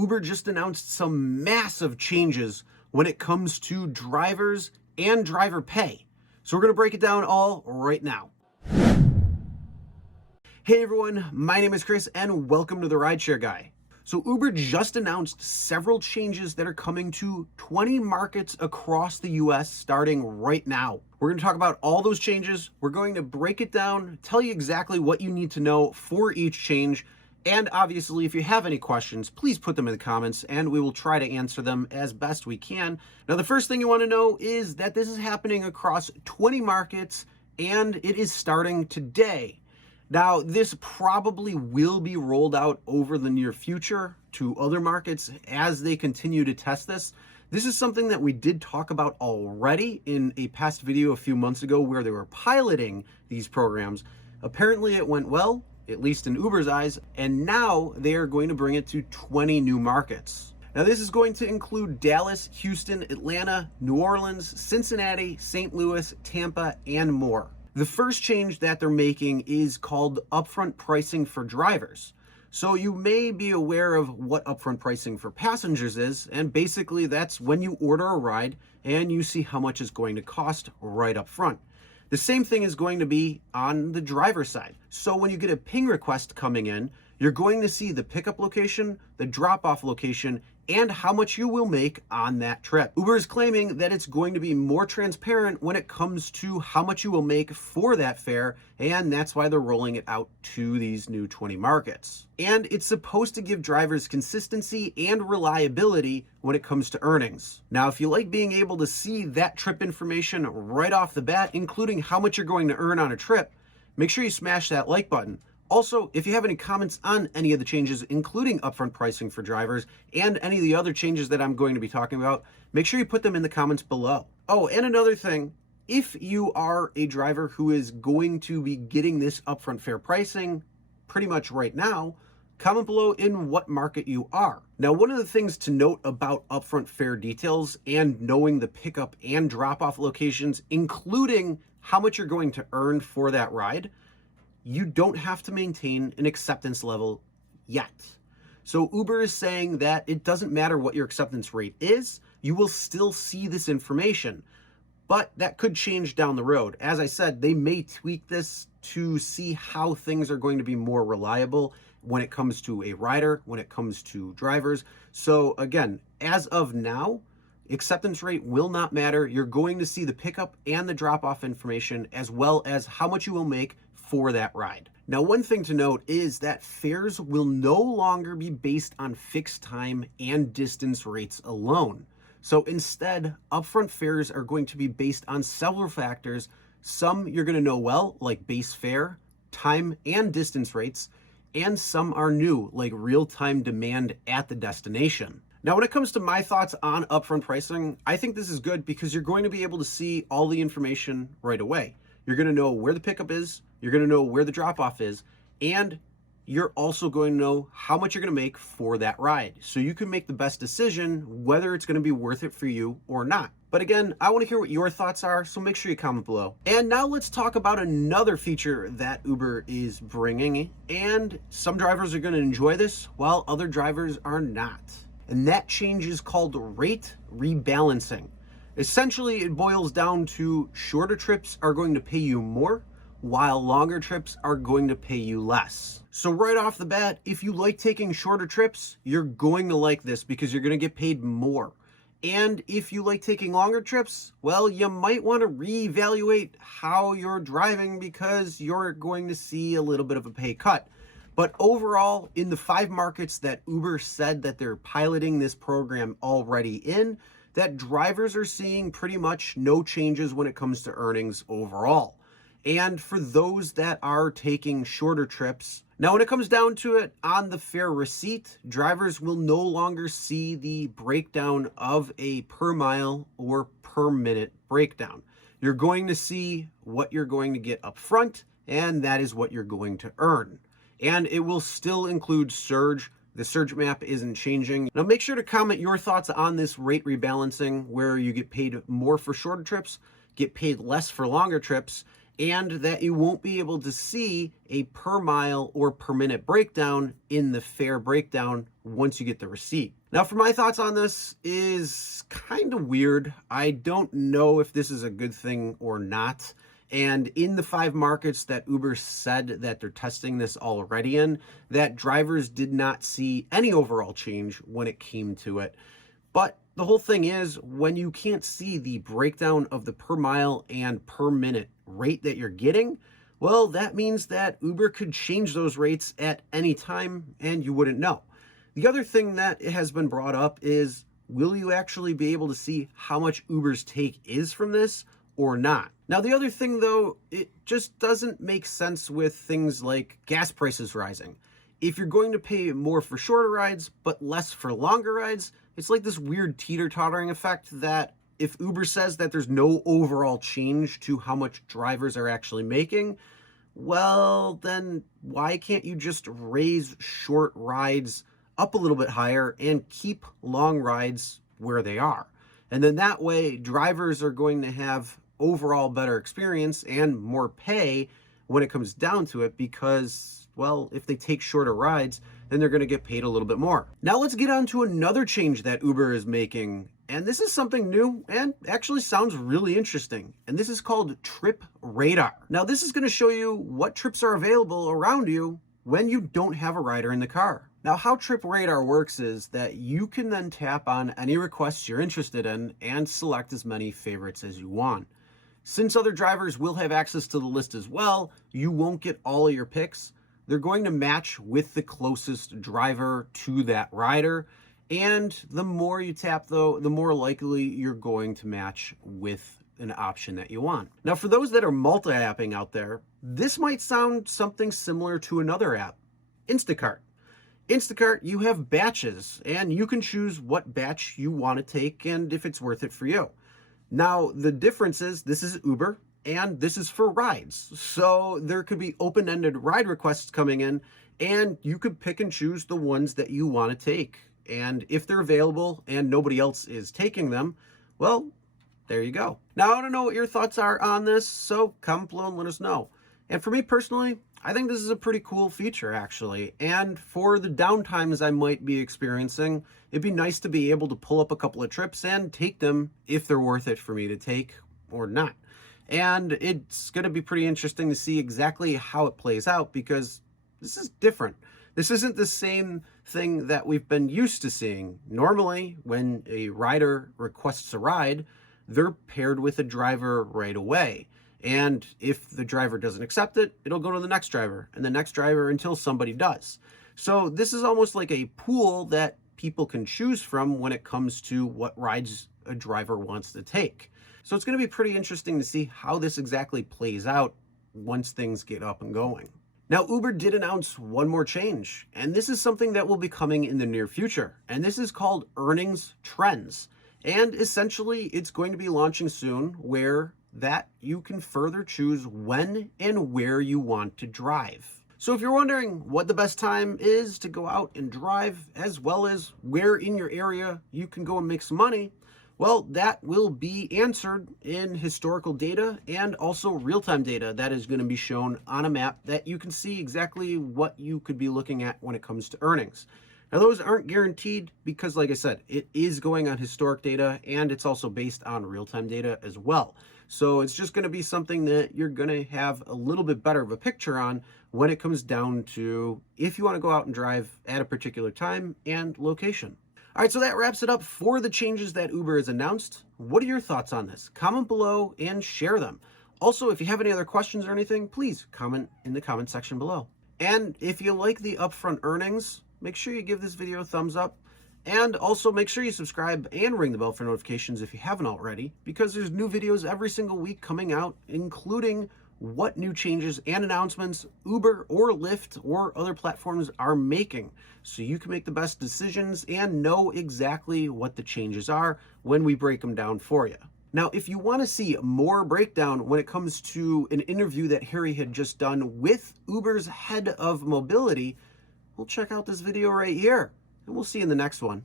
Uber just announced some massive changes when it comes to drivers and driver pay. So we're going to break it down all right now. Hey everyone, my name is Chris and welcome to the RideShare Guy. So Uber just announced several changes that are coming to 20 markets across the US starting right now. We're going to talk about all those changes. We're going to break it down, tell you exactly what you need to know for each change. And obviously, if you have any questions, please put them in the comments and we will try to answer them as best we can. Now, the first thing you want to know is that this is happening across 20 markets and it is starting today. Now, this probably will be rolled out over the near future to other markets as they continue to test this. This is something that we did talk about already in a past video a few months ago where they were piloting these programs. Apparently it went well, at least in Uber's eyes, and now they are going to bring it to 20 new markets. Now this is going to include Dallas, Houston, Atlanta, New Orleans, Cincinnati, St. Louis, Tampa, and more. The first change that they're making is called upfront pricing for drivers. So you may be aware of what upfront pricing for passengers is, and basically that's when you order a ride and you see how much it's going to cost right up front. The same thing is going to be on the driver side. So when you get a ping request coming in, you're going to see the pickup location, the drop-off location, and how much you will make on that trip. Uber is claiming that it's going to be more transparent when it comes to how much you will make for that fare, and that's why they're rolling it out to these new 20 markets. And it's supposed to give drivers consistency and reliability when it comes to earnings. Now, if you like being able to see that trip information right off the bat, including how much you're going to earn on a trip, make sure you smash that like button. Also, if you have any comments on any of the changes, including upfront pricing for drivers and any of the other changes that I'm going to be talking about, make sure you put them in the comments below. Oh, and another thing, if you are a driver who is going to be getting this upfront fare pricing pretty much right now, comment below in what market you are. Now, one of the things to note about upfront fare details and knowing the pickup and drop-off locations, including how much you're going to earn for that ride, you don't have to maintain an acceptance level yet. So Uber is saying that it doesn't matter what your acceptance rate is, you will still see this information, but that could change down the road. As I said, they may tweak this to see how things are going to be more reliable when it comes to a rider, when it comes to drivers. So again, as of now, acceptance rate will not matter. You're going to see the pickup and the drop-off information as well as how much you will make for that ride. Now, one thing to note is that fares will no longer be based on fixed time and distance rates alone. So instead, upfront fares are going to be based on several factors. Some you're going to know well, like base fare, time and distance rates, and some are new, like real-time demand at the destination. Now, when it comes to my thoughts on upfront pricing, I think this is good because you're going to be able to see all the information right away. You're going to know where the pickup is, you're going to know where the drop-off is, and you're also going to know how much you're going to make for that ride. So you can make the best decision whether it's going to be worth it for you or not. But again, I want to hear what your thoughts are, so make sure you comment below. And now let's talk about another feature that Uber is bringing, and some drivers are going to enjoy this while other drivers are not. And that change is called rate rebalancing. Essentially, it boils down to shorter trips are going to pay you more, while longer trips are going to pay you less. So right off the bat, if you like taking shorter trips, you're going to like this because you're going to get paid more. And if you like taking longer trips, well, you might want to reevaluate how you're driving because you're going to see a little bit of a pay cut. But overall, in the 5 markets that Uber said that they're piloting this program already in, that drivers are seeing pretty much no changes when it comes to earnings overall. And for those that are taking shorter trips, now when it comes down to it, on the fare receipt, drivers will no longer see the breakdown of a per mile or per minute breakdown. You're going to see what you're going to get up front, and that is what you're going to earn. And it will still include surge. The surge map isn't changing. Now make sure to comment your thoughts on this rate rebalancing where you get paid more for shorter trips, get paid less for longer trips, and that you won't be able to see a per mile or per minute breakdown in the fare breakdown once you get the receipt. Now, for my thoughts on this is kind of weird. I don't know if this is a good thing or not. And in the 5 markets that Uber said that they're testing this already in, that drivers did not see any overall change when it came to it. But the whole thing is, when you can't see the breakdown of the per mile and per minute rate that you're getting, well, that means that Uber could change those rates at any time and you wouldn't know. The other thing that has been brought up is, will you actually be able to see how much Uber's take is from this or not? Now, the other thing though, it just doesn't make sense with things like gas prices rising. If you're going to pay more for shorter rides, but less for longer rides, it's like this weird teeter-tottering effect that if Uber says that there's no overall change to how much drivers are actually making, well, then why can't you just raise short rides up a little bit higher and keep long rides where they are? And then that way, drivers are going to have overall better experience and more pay when it comes down to it because, well, if they take shorter rides, then they're going to get paid a little bit more. Now let's get on to another change that Uber is making. And this is something new and actually sounds really interesting. And this is called Trip Radar. Now this is going to show you what trips are available around you when you don't have a rider in the car. Now how Trip Radar works is that you can then tap on any requests you're interested in and select as many favorites as you want. Since other drivers will have access to the list as well, you won't get all of your picks. They're going to match with the closest driver to that rider. And the more you tap though, the more likely you're going to match with an option that you want. Now, for those that are multi-apping out there, this might sound something similar to another app, Instacart. Instacart, you have batches and you can choose what batch you want to take and if it's worth it for you. Now, the difference is this is Uber and this is for rides. So there could be open-ended ride requests coming in and you could pick and choose the ones that you want to take. And if they're available and nobody else is taking them, well, there you go. Now, I don't know what your thoughts are on this, so comment below and let us know. And for me personally, I think this is a pretty cool feature actually. And for the downtimes I might be experiencing, it'd be nice to be able to pull up a couple of trips and take them if they're worth it for me to take or not. And it's going to be pretty interesting to see exactly how it plays out because this is different. This isn't the same thing that we've been used to seeing. Normally, when a rider requests a ride, they're paired with a driver right away. And if the driver doesn't accept it, it'll go to the next driver and the next driver until somebody does. So this is almost like a pool that people can choose from when it comes to what rides a driver wants to take. So it's going to be pretty interesting to see how this exactly plays out once things get up and going. Now, Uber did announce one more change, and this is something that will be coming in the near future, and this is called Earnings Trends. And essentially, it's going to be launching soon where that you can further choose when and where you want to drive. So if you're wondering what the best time is to go out and drive, as well as where in your area you can go and make some money, well, that will be answered in historical data and also real-time data that is going to be shown on a map that you can see exactly what you could be looking at when it comes to earnings. Now, those aren't guaranteed because, like I said, it is going on historic data and it's also based on real-time data as well. So it's just going to be something that you're going to have a little bit better of a picture on when it comes down to if you want to go out and drive at a particular time and location. All right, so that wraps it up for the changes that Uber has announced. What are your thoughts on this? Comment below and share them. Also, if you have any other questions or anything, please comment in the comment section below. And if you like the upfront earnings, make sure you give this video a thumbs up. And also make sure you subscribe and ring the bell for notifications if you haven't already, because there's new videos every single week coming out, including what new changes and announcements Uber or Lyft or other platforms are making, so you can make the best decisions and know exactly what the changes are when we break them down for you. Now, if you want to see more breakdown when it comes to an interview that Harry had just done with Uber's head of mobility, well, check out this video right here, and we'll see you in the next one.